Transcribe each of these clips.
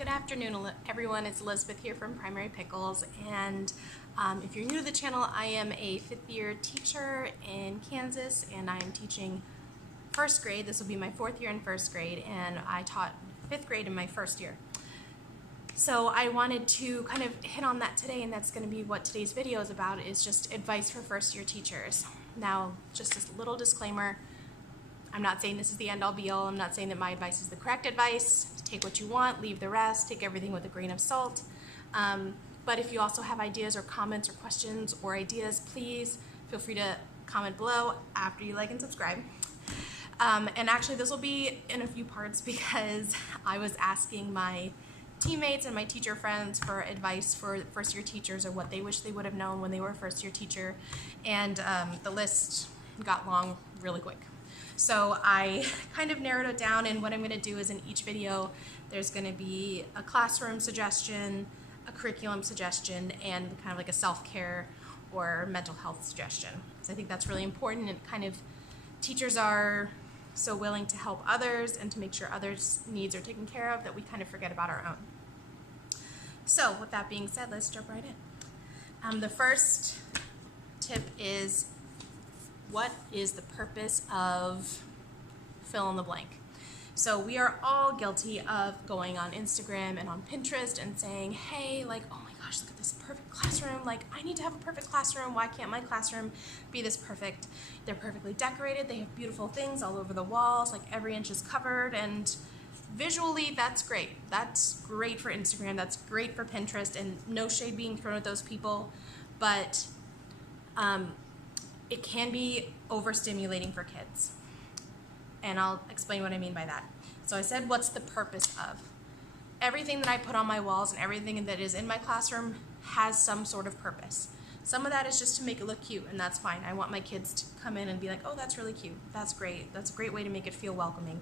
Good afternoon, everyone. It's Elizabeth here from Primary Pickles, and if you're new to the channel, I am a fifth-year teacher in Kansas, and I am teaching first grade. This will be my fourth year in first grade, and I taught fifth grade in my first year. So I wanted to kind of hit on that today, and that's going to be what today's video is about, is just advice for first-year teachers. Now, just a little disclaimer, I'm not saying this is the end-all be-all. I'm not saying that my advice is the correct advice. Take what you want, leave the rest, take everything with a grain of salt. But if you also have ideas or comments or questions or ideas, please feel free to comment below after you like and subscribe. And actually this will be in a few parts because I was asking my teammates and my teacher friends for advice for first-year teachers or what they wish they would have known when they were a first-year teacher, and the list got long really quick. So I kind of narrowed it down, and what I'm going to do is in each video there's going to be a classroom suggestion, a curriculum suggestion, and kind of like a self-care or mental health suggestion. Because I think that's really important, and kind of teachers are so willing to help others and to make sure others' needs are taken care of that we kind of forget about our own. So with that being said, let's jump right in. The first tip is, what is the purpose of fill in the blank? So we are all guilty of going on Instagram and on Pinterest and saying, hey, like, oh my gosh, look at this perfect classroom. Like, I need to have a perfect classroom. Why can't my classroom be this perfect? They're perfectly decorated. They have beautiful things all over the walls. Like, every inch is covered. And visually, that's great. That's great for Instagram. That's great for Pinterest. And no shade being thrown at those people. But it can be overstimulating for kids. And I'll explain what I mean by that. So I said, what's the purpose of? Everything that I put on my walls and everything that is in my classroom has some sort of purpose. Some of that is just to make it look cute, and that's fine. I want my kids to come in and be like, oh, that's really cute. That's great. That's a great way to make it feel welcoming.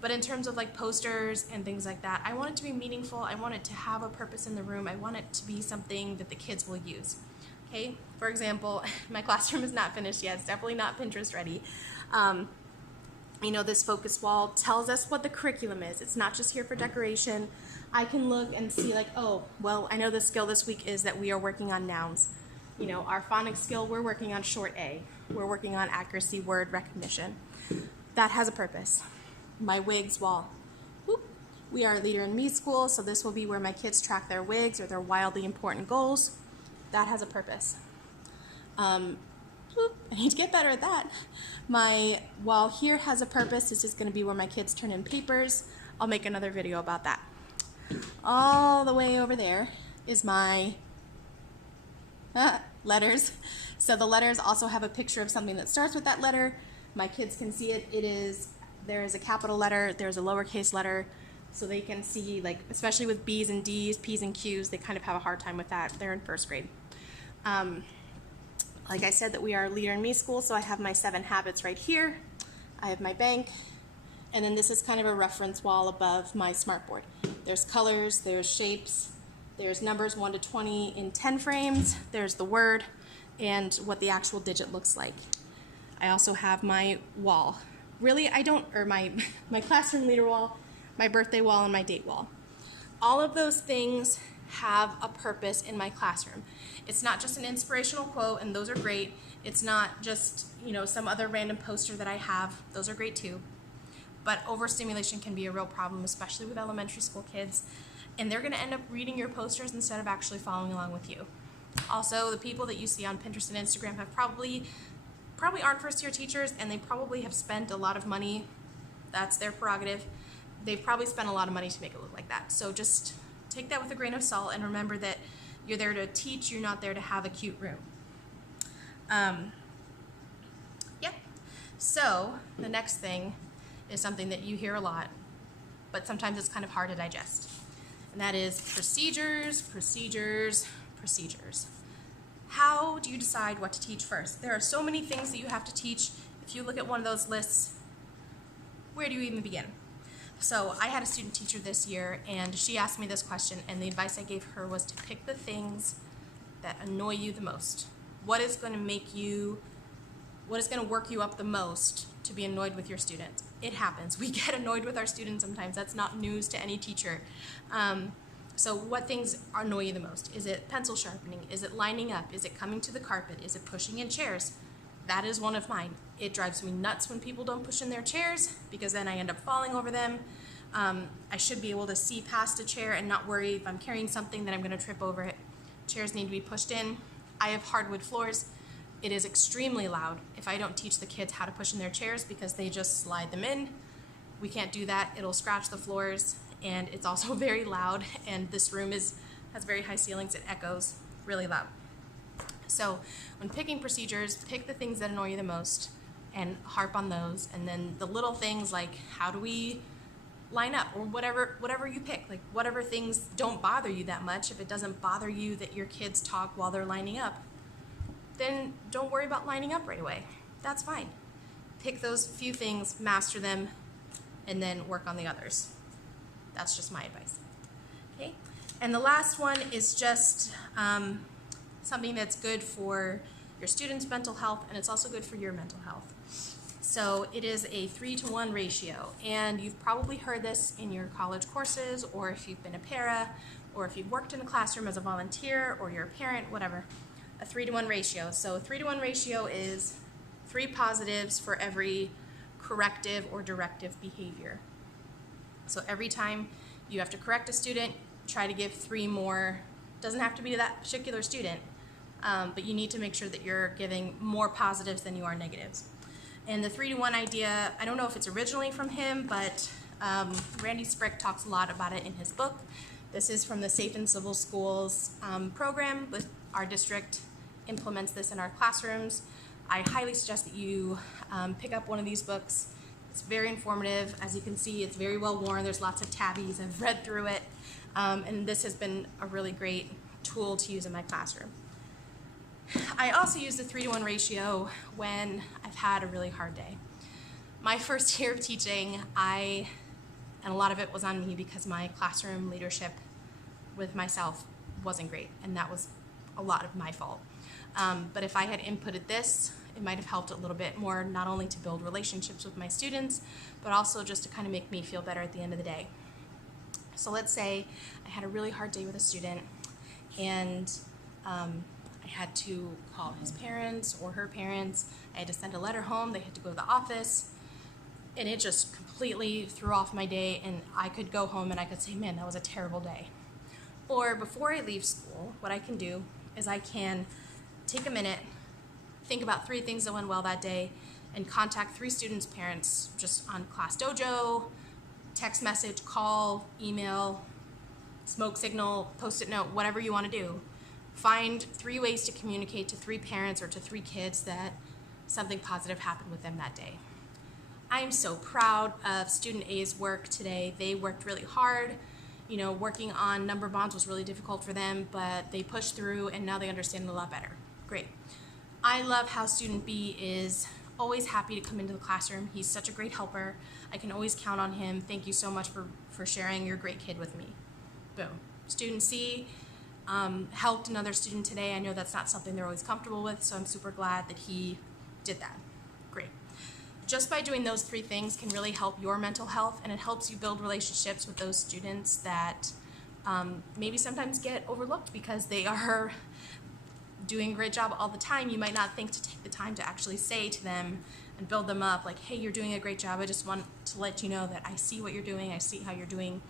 But in terms of like posters and things like that, I want it to be meaningful. I want it to have a purpose in the room. I want it to be something that the kids will use. Okay, for example, my classroom is not finished yet. It's definitely not Pinterest ready. You know, this focus wall tells us what the curriculum is. It's not just here for decoration. I can look and see like, oh, well, I know the skill this week is that we are working on nouns. You know, our phonics skill, we're working on short A. We're working on accuracy, word recognition. That has a purpose. My WIGS wall. Whoop. We are a Leader in Me school, so this will be where my kids track their WIGS or their wildly important goals. That has a purpose. I need to get better at that. My wall here has a purpose. This is going to be where my kids turn in papers. I'll make another video about that. All the way over there is my letters. So the letters also have a picture of something that starts with that letter. My kids can see it. There is a capital letter, there's a lowercase letter, so they can see, like, especially with B's and D's, P's and Q's, they kind of have a hard time with that. They're in first grade. Like I said, that we are a Leader in Me school, so I have my 7 habits right here. I have my bank, and then this is kind of a reference wall above my smartboard. There's colors, there's shapes, there's numbers 1 to 20 in 10 frames, there's the word, and what the actual digit looks like. I also have my wall. Really, my classroom leader wall, my birthday wall, and my date wall. All of those things have a purpose in my classroom. It's not just an inspirational quote, and those are great. It's not just, you know, some other random poster that I have. Those are great too. But overstimulation can be a real problem, especially with elementary school kids, and they're going to end up reading your posters instead of actually following along with you. Also, the people that you see on Pinterest and Instagram have probably aren't first-year teachers, and they probably have spent a lot of money. That's their prerogative. They've probably spent a lot of money to make it look like that. So just take that with a grain of salt, and remember that you're there to teach, you're not there to have a cute room. Yeah. So the next thing is something that you hear a lot, but sometimes it's kind of hard to digest. And that is procedures, procedures, procedures. How do you decide what to teach first? There are so many things that you have to teach. If you look at one of those lists, where do you even begin? So I had a student teacher this year, and she asked me this question, and the advice I gave her was to pick the things that annoy you the most. What is going to make you What is going to work you up the most to be annoyed with your students? It happens. We get annoyed with our students sometimes. That's not news to any teacher. So what things annoy you the most? Is it pencil sharpening? Is it lining up? Is it coming to the carpet? Is it pushing in chairs? That is one of mine. It drives me nuts when people don't push in their chairs, because then I end up falling over them. I should be able to see past a chair and not worry if I'm carrying something that I'm going to trip over it. Chairs need to be pushed in. I have hardwood floors. It is extremely loud if I don't teach the kids how to push in their chairs, because they just slide them in. We can't do that. It'll scratch the floors, and it's also very loud, and this room has very high ceilings. It echoes really loud. So when picking procedures, pick the things that annoy you the most and harp on those, and then the little things like how do we line up, or whatever you pick, like whatever things don't bother you that much. If it doesn't bother you that your kids talk while they're lining up, then don't worry about lining up right away. That's fine. Pick those few things, master them, and then work on the others. That's just my advice. Okay, and the last one is just something that's good for your students' mental health, and it's also good for your mental health. So it is a 3-to-1 ratio, and you've probably heard this in your college courses, or if you've been a para, or if you've worked in a classroom as a volunteer, or you're a parent, whatever. A 3-to-1 ratio. So a 3-to-1 ratio is 3 positives for every corrective or directive behavior. So every time you have to correct a student, try to give 3 more. Doesn't have to be to that particular student, but you need to make sure that you're giving more positives than you are negatives. And the 3-to-1 idea, I don't know if it's originally from him, but Randy Sprick talks a lot about it in his book. This is from the Safe and Civil Schools program, but our district implements this in our classrooms. I highly suggest that you pick up one of these books. It's very informative. As you can see, it's very well worn. There's lots of tabbies. I've read through it, and this has been a really great tool to use in my classroom. I also use the 3-to-1 ratio when I've had a really hard day. My first year of teaching, and a lot of it was on me because my classroom leadership with myself wasn't great, and that was a lot of my fault. But if I had inputted this, it might have helped a little bit more, not only to build relationships with my students, but also just to kind of make me feel better at the end of the day. So let's say I had a really hard day with a student, and I had to call his parents or her parents. I had to send a letter home. They had to go to the office, and it just completely threw off my day, and I could go home and I could say, man, that was a terrible day. Or before I leave school, what I can do is I can take a minute, think about 3 things that went well that day, and contact 3 students' parents just on Class Dojo, text message, call, email, smoke signal, post-it note, whatever you want to do. Find 3 ways to communicate to 3 parents or to 3 kids that something positive happened with them that day. I am so proud of Student A's work today. They worked really hard. You know, working on number bonds was really difficult for them, but they pushed through, and now they understand it a lot better. Great. I love how Student B is always happy to come into the classroom. He's such a great helper. I can always count on him. Thank you so much for sharing your great kid with me. Boom. Student C helped another student today. I know that's not something they're always comfortable with, so I'm super glad that he did that. Great. Just by doing those 3 things can really help your mental health, and it helps you build relationships with those students that maybe sometimes get overlooked because they are doing a great job all the time. You might not think to take the time to actually say to them and build them up, like, hey, you're doing a great job. I just want to let you know that I see what you're doing. I see how you're doing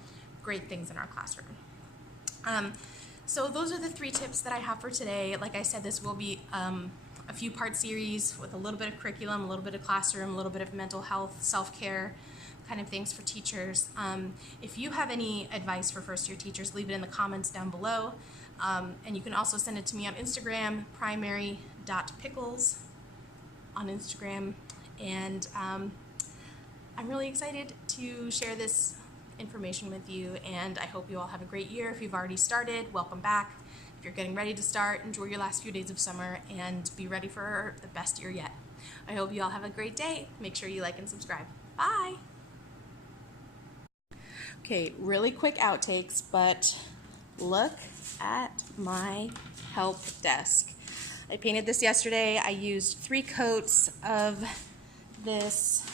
great things in our classroom. So those are the 3 tips that I have for today. Like I said, this will be a few part series with a little bit of curriculum, a little bit of classroom, a little bit of mental health, self-care kind of things for teachers. If you have any advice for first year teachers, leave it in the comments down below. And you can also send it to me on Instagram, primary.pickles on Instagram. And I'm really excited to share this information with you, and I hope you all have a great year. If you've already started, welcome back. If you're getting ready to start, enjoy your last few days of summer and be ready for the best year yet. I hope you all have a great day. Make sure you like and subscribe. Bye! Okay, really quick outtakes, but look at my help desk. I painted this yesterday. I used 3 coats of this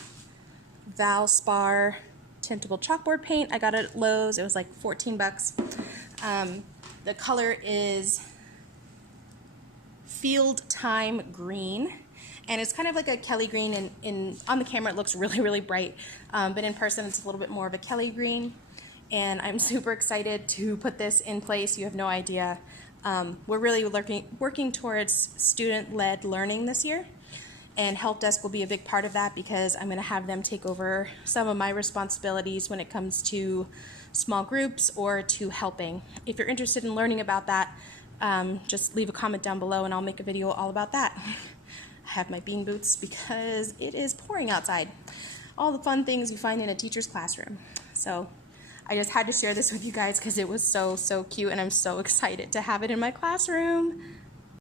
Valspar tintable chalkboard paint. I got it at Lowe's. It was like 14 bucks. The color is Field Time Green, and it's kind of like a Kelly green, and on the camera it looks really, really bright, but in person it's a little bit more of a Kelly green, and I'm super excited to put this in place. You have no idea. We're really working towards student-led learning this year, and Help Desk will be a big part of that because I'm going to have them take over some of my responsibilities when it comes to small groups or to helping. If you're interested in learning about that, just leave a comment down below and I'll make a video all about that. I have my bean boots because it is pouring outside. All the fun things you find in a teacher's classroom. So I just had to share this with you guys because it was so, so cute, and I'm so excited to have it in my classroom.